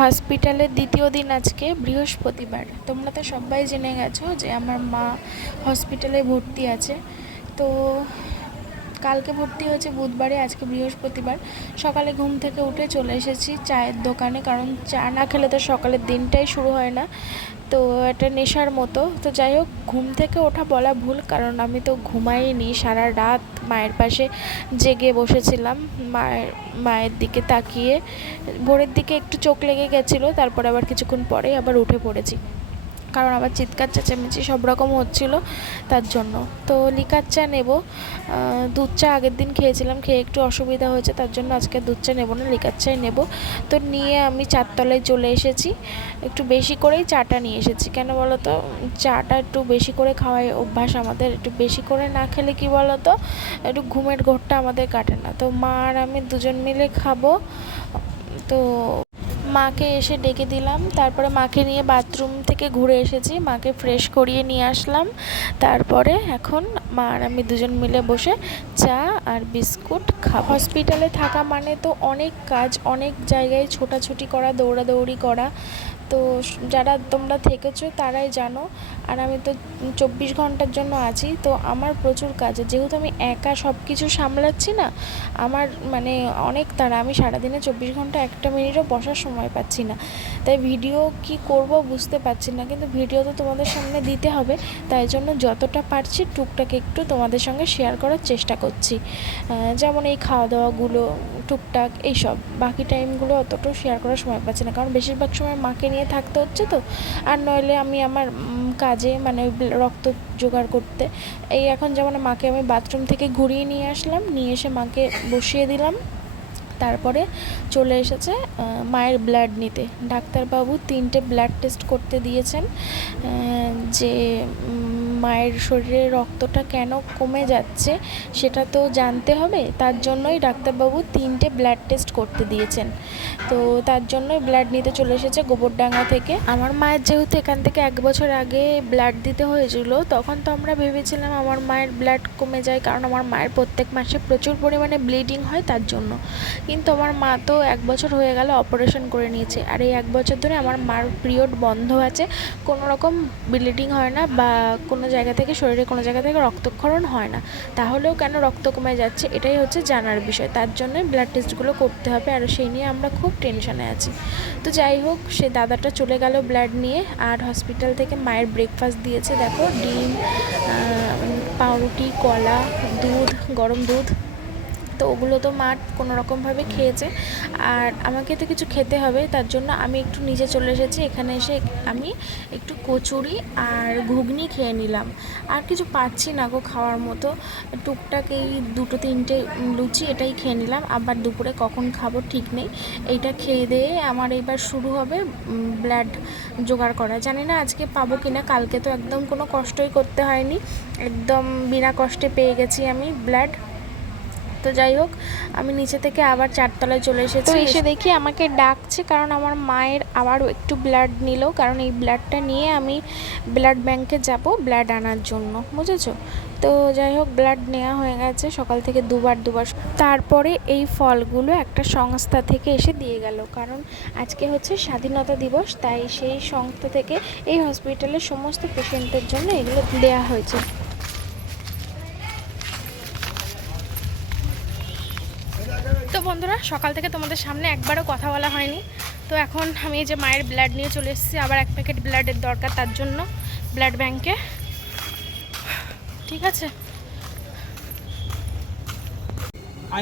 হসপিটালের দ্বিতীয় দিন আজকে, বৃহস্পতিবার। তোমরা তো সবাই জেনে গেছো যে আমার মা হসপিটালে ভর্তি আছে। তো কালকে ভর্তি হয়েছে বুধবারে, আজকে বৃহস্পতিবার। সকালে ঘুম থেকে উঠে চলে এসেছি চায়ের দোকানে, কারণ চা না খেলে তো সকালের দিনটাই শুরু হয় না। তো এটা নেশার মতো। তো যাই হোক, ঘুম থেকে ওঠা বলা ভুল, কারণ আমি তো ঘুমাইনি। সারা রাত মায়ের পাশে জেগে বসেছিলাম, মায়ের মায়ের দিকে তাকিয়ে। ভোরের দিকে একটু চোখ লেগে গেছিল, তারপর আবার কিছুক্ষণ পরে আবার উঠে পড়েছি। কারণ আবার চিৎকার চেঁচামেচি সব রকম হচ্ছিল তার জন্য। তো লিকার চা নেব। দুধ চা আগের দিন খেয়েছিলাম, খেয়ে একটু অসুবিধা হয়েছে তার জন্য আজকে দুধ চা নেব না, লিকার চাই নেব। তো নিয়ে আমি চারতলায় চলে এসেছি। একটু বেশি করেই চাটা নিয়ে এসেছি। কেন বলো তো চাটা একটু বেশি করে খাওয়াই অভ্যাস আমাদের। একটু বেশি করে না খেলে কি বলো তো একটু ঘুমের ঘোরটা আমাদের কাটে না। তো মা আর আমি দুজন মিলে খাব। তো মাকে এসে ডেকে দিলাম। তারপরে মাকে নিয়ে বাথরুম থেকে ঘুরে এসেছি। মাকে ফ্রেশ করিয়ে নিয়ে আসলাম। তারপরে এখন মা আর আমি দুজন মিলে বসে চা আর বিস্কুট খাব। হসপিটালে থাকা মানে তো অনেক কাজ, অনেক জায়গায় ছোটাছুটি করা, দৌড়াদৌড়ি করা। তো যারা তোমরা থেকেছো তারাই জানো। আর আমি তো চব্বিশ ঘণ্টার জন্য আছি, তো আমার প্রচুর কাজ। যেহেতু আমি একা সব কিছু সামলাচ্ছি না, আমার মানে অনেক তারা। আমি সারাদিনে চব্বিশ ঘণ্টা একটা মিনিটও বসার সময় পাচ্ছি না। তাই ভিডিও কি করব বুঝতে পারছি না, কিন্তু ভিডিও তো তোমাদের সামনে দিতে হবে। তাই জন্য যতটা পারছি টুকটাক একটু তোমাদের সঙ্গে শেয়ার করার চেষ্টা করছি। যেমন এই খাওয়া দাওয়াগুলো টুকটাক এইসব। বাকি টাইমগুলো অতটাও শেয়ার করার সময় পাচ্ছি না। কারণ বেশিরভাগ সময় মাকে নিয়ে থাকতে হচ্ছে তো। আর নইলে আমি আমার কাজে মানে রক্ত জোগাড় করতে। এই এখন যেমন মাকে আমি বাথরুম থেকে ঘুরিয়ে নিয়ে আসলাম, নিয়ে এসে মাকে বসিয়ে দিলাম। তারপরে চলে এসেছে মায়ের ব্লাড নিতে। ডাক্তারবাবু তিনটে ব্লাড টেস্ট করতে দিয়েছেন যে মায়ের শরীরে রক্তটা কেন কমে যাচ্ছে সেটা তো জানতে হবে, তার জন্যই ডাক্তারবাবু তিনটে ব্লাড টেস্ট করতে দিয়েছেন। তো তার জন্যই ব্লাড নিতে চলে এসেছে গোবরডাঙ্গা থেকে। আমার মায়ের যেহেতু এখান থেকে এক বছর আগে ব্লাড দিতে হয়েছিল, তখন তো আমরা ভেবেছিলাম আমার মায়ের ব্লাড কমে যায়, কারণ আমার মায়ের প্রত্যেক মাসে প্রচুর পরিমাণে ব্লিডিং হয় তার জন্য। কিন্তু আমার মা তো এক বছর হয়ে গেল অপারেশন করে নিয়েছে। আর এই এক বছর ধরে আমার মার পিরিয়ড বন্ধ আছে। কোনো রকম ব্লিডিং হয় না বা কোনো জায়গা থেকে, শরীরে কোনো জায়গা থেকে রক্তক্ষরণ হয় না। তাহলেও কেন রক্ত কমে যাচ্ছে? এটাই হচ্ছে জানার বিষয়। তার জন্য ব্লাড টেস্টগুলো করতে হবে আর সেই নিয়ে আমরা খুব টেনশনে আছি। তো যাই হোক, সে দাদাটা চলে গেল ব্লাড নিয়ে। আর হসপিটাল থেকে মায়ের ব্রেকফাস্ট দিয়েছে। দেখো ডিম পাউরুটি, কলা, দুধ, গরম দুধ। তো ওগুলো তো মা কোনো রকমভাবে খেয়েছে। আর আমাকে তো কিছু খেতে হবে তার জন্য আমি একটু নিচে চলে এসেছি। এখানে এসে আমি একটু কচুরি আর ঘুগনি খেয়ে নিলাম। আর কিছু পাচ্ছি না গো খাওয়ার মতো। টুকটাক এই দুটো তিনটে লুচি এটাই খেয়ে নিলাম। আবার দুপুরে কখন খাব ঠিক নেই। এইটা খেয়ে দিয়ে আমার এইবার শুরু হবে ব্লাড জোগাড় করা। জানি না আজকে পাবো কি না কালকে তো একদম কোনো কষ্টই করতে হয়নি। একদম বিনা কষ্টে পেয়ে গেছি আমি ব্লাড। তো যাই হোক, আমি নিচে থেকে আবার চারতলায় চলে এসেছি। এসে দেখি আমাকে ডাকছে, কারণ আমার মায়ের আবারও একটু ব্লাড নিল, কারণ এই ব্লাডটা নিয়ে আমি ব্লাড ব্যাংকে যাব ব্লাড আনার জন্য, বুঝেছ? তো যাই হোক ব্লাড নেওয়া হয়ে গেছে, সকাল থেকে দুবার দুবার। তারপরে এই ফলগুলো একটা সংস্থা থেকে এসে দিয়ে গেল, কারণ আজকে হচ্ছে স্বাধীনতা দিবস, তাই সেই সংস্থা থেকে এই হসপিটালের সমস্ত পেশেন্টের জন্য এগুলো দেওয়া হয়েছে তো বন্ধুরা সকাল থেকে তোমাদের সামনে একবারও কথা বলা হয়নি। তো এখন আমি এই যে মায়ের ব্লাড নিয়ে চলে এসেছি আবার এক প্যাকেট ব্লাডের দরকার তার জন্য ব্লাড ব্যাংকে ঠিক আছে?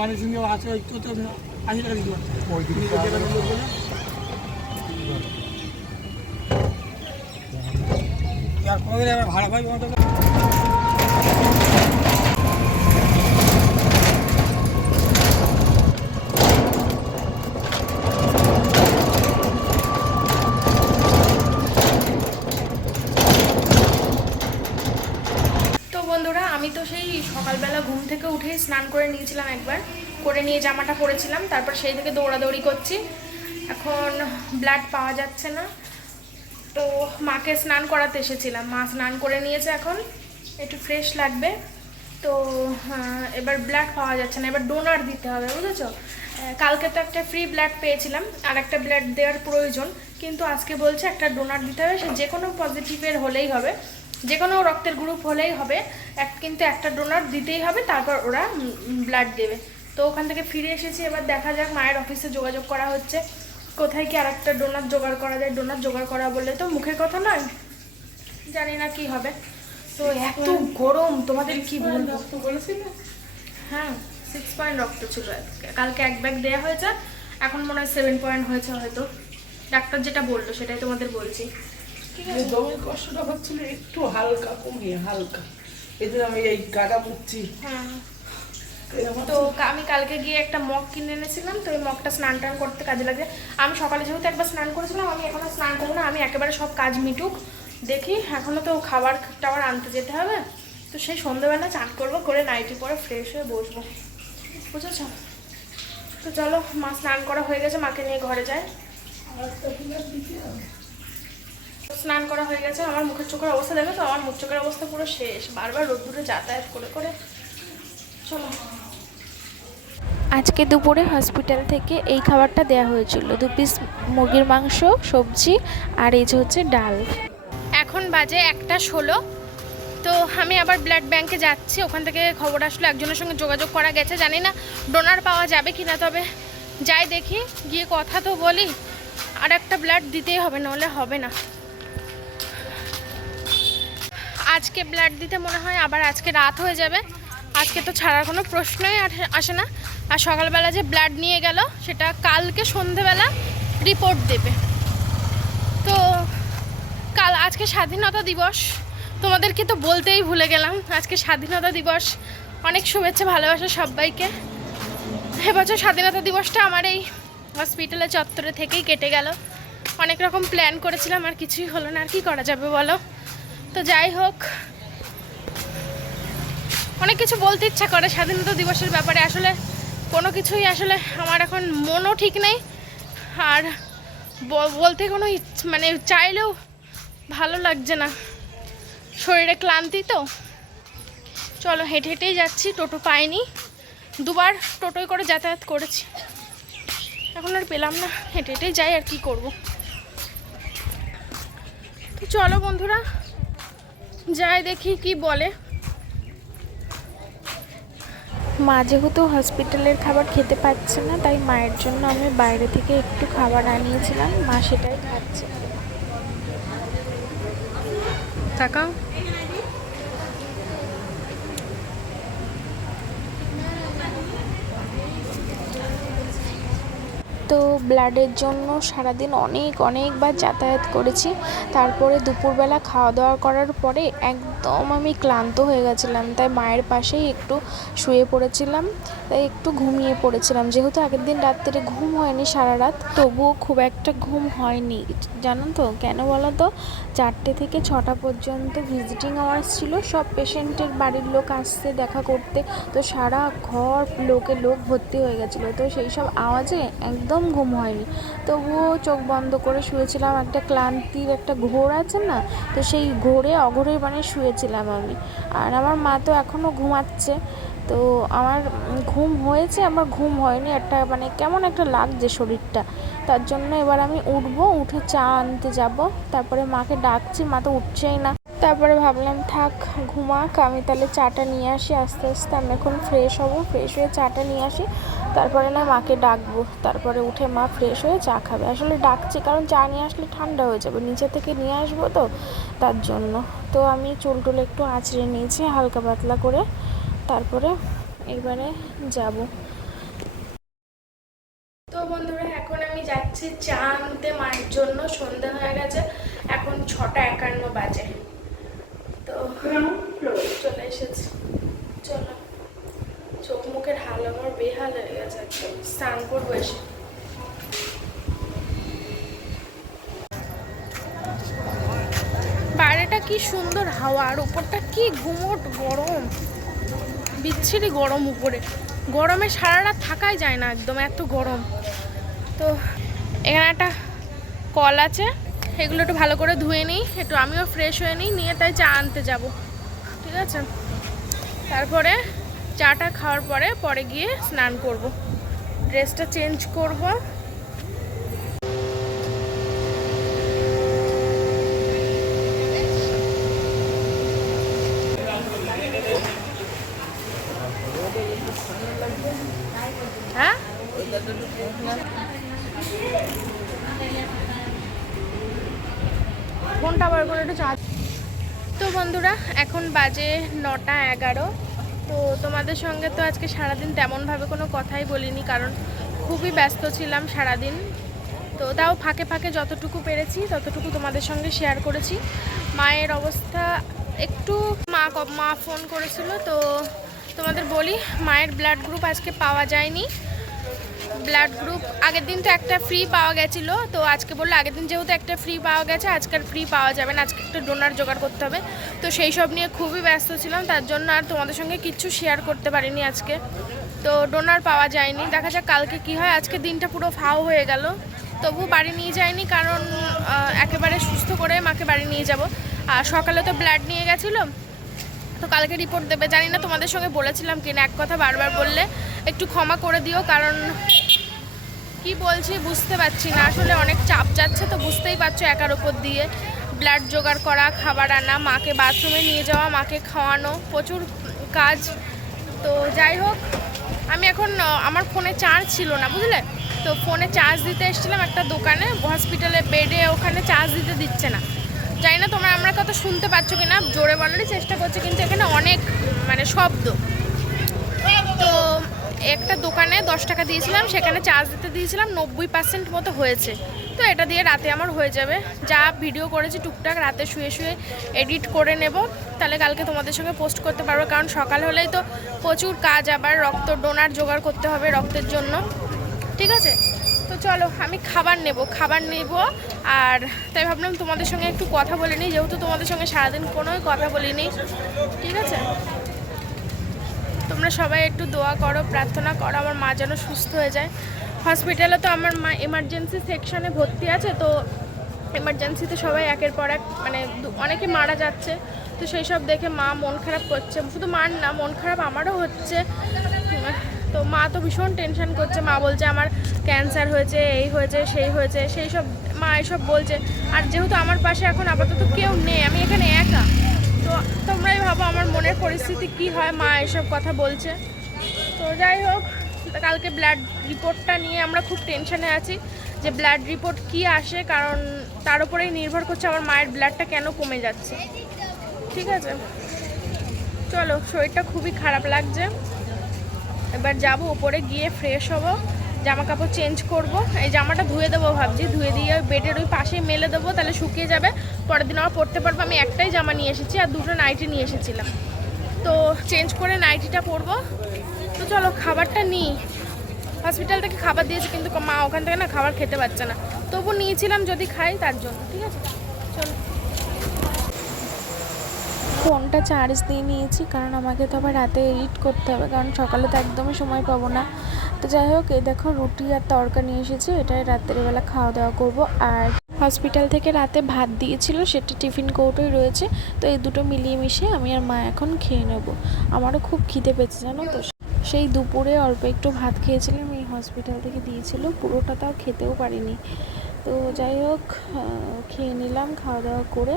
মানুষ আছে তো আশি টাকা দিতে পারছি কোনোদিন আবার ভাড়া পাই তোমার তো বন্ধুরা আমি তো সেই সকালবেলা ঘুম থেকে উঠেই স্নান করে নিয়েছিলাম একবার। করে নিয়ে জামাটা পরেছিলাম তারপর সেই থেকে দৌড়াদৌড়ি করছি। এখন ব্লাড পাওয়া যাচ্ছে না। তো মাকে স্নান করাতে এসেছিলাম। মা স্নান করে নিয়েছে এখন একটু ফ্রেশ লাগবে। তো আহ, এবার ব্লাড পাওয়া যাচ্ছে না। এবার ডোনার দিতে হবে বুঝেছ? কালকে তো একটা ফ্রি ব্লাড পেয়েছিলাম আর একটা ব্লাড দেওয়ার প্রয়োজন। কিন্তু আজকে বলছে একটা ডোনার দিতে হবে সে যে কোনো পজিটিভের হলেই হবে। যে কোনো রক্তের গ্রুপ হলেই হবে। এক কিন্তু একটা ডোনার দিতেই হবে তারপর ওরা ব্লাড দেবে। তো ওখান থেকে ফিরে এসেছি এবার দেখা যাক মায়ের অফিসে যোগাযোগ করা হচ্ছে। কোথায় কি আর একটা ডোনার জোগাড় করা যায় ডোনার জোগাড় করা বললে তো মুখের কথা নয়। জানি না কি হবে। তো এত গরম তোমাদের কি বলব? হ্যাঁ সিক্স পয়েন্ট রক্ত ছিল। কালকে এক ব্যাগ দেওয়া হয়েছে এখন মনে হয় সেভেন পয়েন্ট হয়েছে হয়তো। ডাক্তার যেটা বলল সেটাই তোমাদের বলছি। দমের কষ্টটা হচ্ছিল একটু হালকা কমিয়ে হালকা। এদের আমি এই কাটা বুঝছি হ্যাঁ। তো আমি কালকে গিয়ে একটা মগ কিনে এনেছিলাম তো ওই মগটা স্নান টান করতে কাজে লাগে। আমি সকালে যেহেতু একবার স্নান করেছিলাম আমি এখনও স্নান করব না আমি একেবারে সব কাজ মিটুক। দেখি এখনও তো খাবার টাবার আনতে যেতে হবে। তো সেই সন্ধ্যেবেলা চান করব করে নাইটি পরে ফ্রেশ হয়ে বসবো। বুঝেছ? তো চলো মা স্নান করা হয়ে গেছে মাকে নিয়ে ঘরে যায় স্নান করা হয়ে গেছে আমার মুখের চোখের অবস্থা দেখো তো আমার মুখ চোখের অবস্থা পুরো শেষ। বারবার রোদ্দুরে যাতায়াত করে করে। চলো। আজকে দুপুরে হসপিটাল থেকে এই খাবারটা দেওয়া হয়েছিল। দু পিস মুরগির মাংস সবজি আর এই যে হচ্ছে ডাল। এখন বাজে একটা ষোলো। তো আমি আবার ব্লাড ব্যাংকে যাচ্ছি। ওখান থেকে খবর আসলো একজনের সঙ্গে যোগাযোগ করা গেছে। জানি না ডোনার পাওয়া যাবে কি না তবে যাই দেখি গিয়ে কথা তো বলি। আর একটা ব্লাড দিতেই হবে নাহলে হবে না। আজকে ব্লাড দিতে মনে হয়, আবার আজকে রাত হয়ে যাবে। আজকে তো ছাড়ার কোনো প্রশ্নই আস- না। আর সকালবেলা যে ব্লাড নিয়ে গেল, সেটা কালকে সন্ধেবেলা রিপোর্ট দেবে। তো কাল, আজকে স্বাধীনতা দিবস। তোমাদেরকে তো বলতেই ভুলে গেলাম, আজকে স্বাধীনতা দিবস। অনেক শুভেচ্ছা, ভালোবাসা সবাইকে। এবছর স্বাধীনতা দিবসটা আমার এই হসপিটালে চত্বরে থেকেই কেটে গেল। অনেক রকম প্ল্যান করেছিলাম, আর কিছুই হলো না। আর কি করা যাবে বলো? তো যাই হোক, অনেক কিছু বলতে ইচ্ছা করে, স্বাধীনতা দিবসের ব্যাপারে আসলে কোনো কিছুই আসলে আমার এখন মনও ঠিক নেই। আর বলতে কোনো মানে চাইলেও ভালো লাগছে না। শরীরে ক্লান্তি তো। চলো হেঁটে হেঁটেই যাচ্ছি, টোটো পাইনি। দুবার টোটোয় করে যাতায়াত করেছি। এখন আর পেলাম না, হেঁটে হেঁটেই যাই আর কি করব। তো চলো বন্ধুরা যাই দেখি কি বলে। মা যেহেতু হসপিটালের খাবার খেতে পাচ্ছে না তাই মায়ের জন্য আমি বাইরে থেকে একটু খাবার আনিয়েছিলাম। মা সেটাই খাচ্ছে। তাকাও। তো ব্লাডের জন্য সারাদিন অনেক অনেকবার যাতায়াত করেছি। তারপরে দুপুরবেলা খাওয়া দাওয়া করার পরে একদম আমি ক্লান্ত হয়ে গেছিলাম। তাই মায়ের পাশেই একটু শুয়ে পড়েছিলাম। তাই একটু ঘুমিয়ে পড়েছিলাম। যেহেতু আগের দিন রাত্রে ঘুম হয়নি সারা রাত, তবুও খুব একটা ঘুম হয়নি। জানো তো, কেন বলো তো চারটে থেকে ছটা পর্যন্ত ভিজিটিং আওয়ার্স ছিল। সব পেশেন্টের বাড়ির লোক আসছে দেখা করতে। তো সারা ঘর লোকে লোক ভর্তি হয়ে গেছিল। তো সেই সব আওয়াজে একদম ঘুম হয়নি। তবুও চোখ বন্ধ করে শুয়েছিলাম। একটা ক্লান্তির একটা ঘোর আছে না, তো সেই ঘোরে অঘোরের মানে শুয়েছিলাম আমি। আর আমার মা তো এখনও ঘুমাচ্ছে। তো আমার ঘুম হয়েছে, আমার ঘুম হয়নি। একটা মানে কেমন একটা লাগছে শরীরটা। তার জন্য এবার আমি উঠবো, উঠে চা আনতে যাব। তারপরে মাকে ডাকছি, মা তো উঠছেই না। তারপরে ভাবলাম, থাক, ঘুমাক। আমি তাহলে চাটা নিয়ে আসি আস্তে আস্তে। আমি এখন ফ্রেশ হব ফ্রেশ হয়ে চাটা নিয়ে আসি। তারপরে না মাকে ডাকবো, তারপরে উঠে মা ফ্রেশ হয়ে চা খাবে। আসলে ডাকছি কারণ চা নিয়ে আসলে ঠান্ডা হয়ে যাবে, নিচে থেকে নিয়ে আসব তো তার জন্য। তো আমি চুল টুল একটু আঁচড়ে নিয়েছি, হালকা পাতলা করে, তারপরে এবারে যাব। তো বন্ধুরা, এখন আমি যাচ্ছি চা আনতে মায়ের জন্য সন্ধ্যা হয়ে গেছে, এখন ছটা একান্ন বাজে। তো চলে এসেছি। চোখ মুখের হাল আমার বেহাল হয়ে গেছে স্নান করব এসে বাইরেটা কি সুন্দর হাওয়া, আর উপরটা কি ঘুমট গরম। বিচ্ছিরি গরম উপরে। গরমে সারা রাত থাকাই যায় না একদম, এত গরম। তো এখানে একটা কল আছে, এগুলো একটু ভালো করে ধুয়ে নিই, একটু আমিও ফ্রেশ হয়ে নিই, নিয়ে তাই চা আনতে যাব। ঠিক আছে? তারপরে চাটা খাওয়ার পরে পরে গিয়ে স্নান করব। ড্রেসটা চেঞ্জ করব। হ্যাঁ? করে তো বন্ধুরা, এখন বাজে নটা এগারো। তো তোমাদের সঙ্গে তো আজকে সারাদিন তেমনভাবে কোনো কথাই বলিনি, কারণ খুবই ব্যস্ত ছিলাম সারাদিন। তো তাও ফাঁকে ফাঁকে যতটুকু পেরেছি, ততটুকু তোমাদের সঙ্গে শেয়ার করেছি। মায়ের অবস্থা একটু মা মা ফোন করেছিল, তো তোমাদের বলি, মায়ের ব্লাড গ্রুপ আজকে পাওয়া যায়নি। ব্লাড গ্রুপ আগের দিন তো একটা ফ্রি পাওয়া গেছিল, তো আজকে বলল আগের দিন যেহেতু একটা ফ্রি পাওয়া গেছে আজকের ফ্রি পাওয়া যাবে না, আজকে একটা ডোনার জোগাড় করতে হবে। তো সেই সব নিয়ে খুবই ব্যস্ত ছিলাম, তার জন্য আর তোমাদের সঙ্গে কিচ্ছু শেয়ার করতে পারিনি আজকে। তো ডোনার পাওয়া যায়নি। দেখা যাক কালকে কি হয়। আজকে দিনটা পুরো ফাও হয়ে গেল। তবু বাড়ি নিয়ে যায়নি কারণ একেবারে সুস্থ করে মাকে বাড়ি নিয়ে যাব। আর সকালে তো ব্লাড নিয়ে গেছিল। তো কালকে রিপোর্ট দেবে। জানি না তোমাদের সঙ্গে বলেছিলাম কিনা, এক কথা বারবার বললে। একটু ক্ষমা করে দিও, কারণ কি বলছি বুঝতে পারছি না। আসলে অনেক চাপ যাচ্ছে তো বুঝতেই পারছ একার উপর দিয়ে। ব্লাড জোগাড় করা, খাবার আনা, মাকে বাথরুমে নিয়ে যাওয়া, মাকে খাওয়ানো, প্রচুর কাজ। তো যাই হোক, আমি এখন, আমার ফোনে চার্জ ছিল না, বুঝলে? তো ফোনে চার্জ দিতে এসেছিলাম একটা দোকানে হসপিটালে বেডে ওখানে চার্জ দিতে দিচ্ছে না। জানি না তোমরা, আমরা কত শুনতে পাচ্ছ কিনা, জোরে বলারই চেষ্টা করছি, কিন্তু এখানে অনেক মানে শব্দ। একটা দোকানে দশ টাকা দিয়েছিলাম, সেখানে চার্জ দিতে দিয়েছিলাম, নব্বই পার্সেন্ট মতো হয়েছে। তো এটা দিয়ে রাতে আমার হয়ে যাবে। যা ভিডিও করেছি টুকটাক, রাতে শুয়ে শুয়ে এডিট করে নেব। তাহলে কালকে তোমাদের সঙ্গে পোস্ট করতে পারব। কারণ সকাল হলেই তো প্রচুর কাজ, আবার রক্ত ডোনার জোগাড় করতে হবে রক্তের জন্য। ঠিক আছে? তো চলো, আমি খাবার নেব খাবার নেব। আর তাই ভাবলাম তোমাদের সঙ্গে একটু কথা বলে নিই। যেহেতু তোমাদের সঙ্গে সারাদিন কোনোই কথা বলিনি। ঠিক আছে? তোমরা সবাই একটু দোয়া করো, প্রার্থনা করো, আমার মা যেন সুস্থ হয়ে যায়। হসপিটালে তো আমার মা এমার্জেন্সি সেকশনে ভর্তি আছে, তো এমার্জেন্সিতে সবাই একের পর এক মানে অনেকে মারা যাচ্ছে। তো সেই সব দেখে মা মন খারাপ করছে। শুধু মার না, মন খারাপ আমারও হচ্ছে। তো মা তো ভীষণ টেনশন করছে। মা বলছে, আমার ক্যান্সার হয়েছে, এই হয়েছে, সেই হয়েছে, সেই সব মা এসব বলছে। আর যেহেতু আমার পাশে এখন আপাতত কেউ নেই, আমি এখানে একা। তোমরাই ভাবো আমার মনের পরিস্থিতি কি হয়, মা এসব কথা বলছে। তো যাই হোক, কালকে ব্লাড রিপোর্টটা নিয়ে আমরা খুব টেনশনে আছি যে ব্লাড রিপোর্ট কি আসে, কারণ তার উপরেই নির্ভর করছে আমার মায়ের ব্লাডটা কেন কমে যাচ্ছে। ঠিক আছে? চলো, শরীরটা খুবই খারাপ লাগছে। এবার যাব, উপরে গিয়ে ফ্রেশ হব। জামা কাপড় চেঞ্জ করব। এই জামাটা ধুয়ে দেবো ভাবছি, ধুয়ে দিয়ে ওই বেডের ওই পাশে মেলে দেবো, তাহলে শুকিয়ে যাবে। পরের দিন আবার পরতে পারব। আমি একটাই জামা নিয়ে এসেছি আর দুটো নাইটি নিয়ে এসেছিলাম। তো চেঞ্জ করে নাইটিটা পরবো। তো চলো, খাবারটা নিই। হসপিটাল থেকে খাবার দিয়েছে, কিন্তু মা ওখান থেকে না খাবার খেতে পারছে না। তবু নিয়েছিলাম যদি খাই, তার জন্য। ঠিক আছে? চলো। ফোনটা চার্জ দিয়ে নিয়েছি, কারণ আমাকে তো আবার রাতে এডিট করতে হবে, কারণ সকালে তো একদমই সময় পাবো না। তো যাই হোক, এই দেখো রুটি আর তড়কা নিয়ে এসেছি, এটাই রাত্রেবেলা খাওয়া দাওয়া করব। আর হসপিটাল থেকে রাতে ভাত দিয়েছিল, সেটা টিফিন কৌটোই রয়েছে, তো এই দুটো মিলিয়ে মিশিয়ে আমি আর মা এখন খেয়ে নেব। আমারও খুব খিদে পেয়েছে, জানো তো? সেই দুপুরে অল্প একটু ভাত খেয়েছিলাম, এই হসপিটাল থেকে দিয়েছিল, পুরোটা তাও খেতেও পারিনি। তো যাই হোক খেয়ে নিলাম খাওয়া দাওয়া করে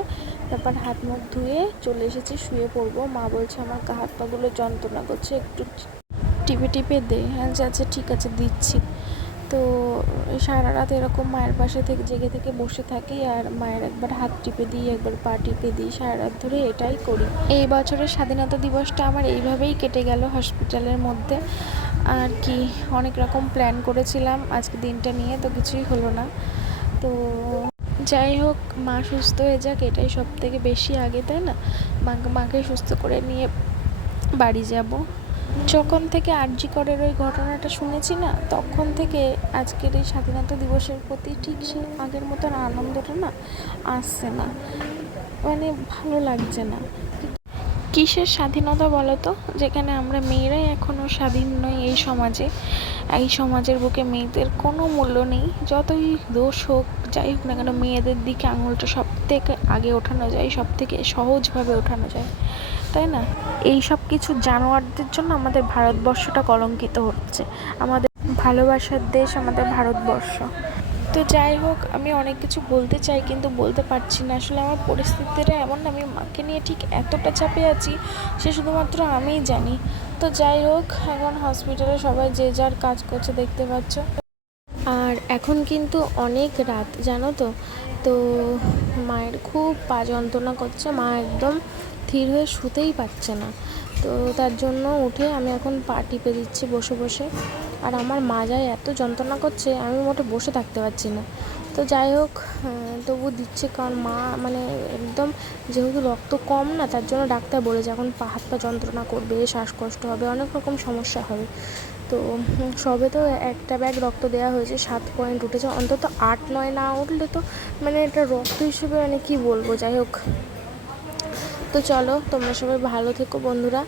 তারপর হাত মুখ ধুয়ে চলে এসেছি, শুয়ে পড়ব। মা বলছে, আমার গা হাত পাগুলো যন্ত্রণা করছে, একটু টিপে টিপে দে। হ্যাঁ আচ্ছা ঠিক আছে, দিচ্ছি। তো সারা রাত এরকম মায়ের পাশে থেকে, জেগে থেকে বসে থাকি আর মায়ের একবার হাত টিপে দিই, একবার পা টিপে দিই, সারা রাত ধরে এটাই করি। এই বছরের স্বাধীনতা দিবসটা আমার এইভাবেই কেটে গেল হসপিটালের মধ্যে। আর কি, অনেক রকম প্ল্যান করেছিলাম, আজকে দিনটা নিয়ে তো কিছুই হলো না। তো যাই হোক, মা সুস্থ হয়ে যাক, এটাই সব থেকে বেশি আগে, তাই না? মাকে মাকে সুস্থ করে নিয়ে বাড়ি যাব। যখন থেকে আরজি করের ওই ঘটনাটা শুনেছি না, তখন থেকে আজকের এই স্বাধীনতা দিবসের প্রতি ঠিক সেই আগের মতন আনন্দটা না আসছে না। মানে ভালো লাগছে না। কিসের স্বাধীনতা বলো তো যেখানে আমরা মেয়েরাই এখনও স্বাধীন নই এই সমাজে। এই সমাজের বুকে মেয়েদের কোনো মূল্য নেই। যতই দোষ হোক, যাই হোক না কেন, মেয়েদের দিকে আঙুলটা সব থেকে আগে ওঠানো যায় সব থেকে সহজভাবে ওঠানো যায়। তাই না? এই সব কিছু জানোয়ারদের জন্য আমাদের ভারতবর্ষটা কলঙ্কিত হচ্ছে। আমাদের ভালোবাসার দেশ আমাদের ভারতবর্ষ। তো যাই হোক আমি অনেক কিছু বলতে চাই কিন্তু বলতে পারছি না। আসলে আমার পরিস্থিতিটা এমন না, আমি মাকে নিয়ে ঠিক এতটা চাপে আছি সে শুধুমাত্র আমিই জানি। তো যাই হোক এখন হসপিটালে সবাই যে যার কাজ করছে দেখতে পাচ্ছ। আর এখন কিন্তু অনেক রাত জানো তো? তো মায়ের খুব পা যন্ত্রণা করছে মা একদম থির হয়ে শুতেই পারছে না। তো তার জন্য উঠে আমি এখন পা টিপে দিচ্ছি বসে বসে। আর আমার মাজায় এত যন্ত্রণা করছে, আমি মোটে বসে থাকতে পারছি না। তো যাই হোক তবু দিচ্ছে কারণ মা মানে একদম যেহেতু রক্ত কম না, তার জন্য ডাক্তার বলেছে এখন পা, হাত পা যন্ত্রণা করবে, শ্বাসকষ্ট হবে, অনেক রকম সমস্যা হবে। তো সবে তো একটা ব্যাগ রক্ত দেওয়া হয়েছে, সাত পয়েন্ট উঠেছে, অন্তত আট, নয় না উঠলে তো মানে এটা রক্ত হিসেবে মানে কী বলব, যাই হোক। তো চলো, তোমরা সবাই ভালো থেকো বন্ধুরা।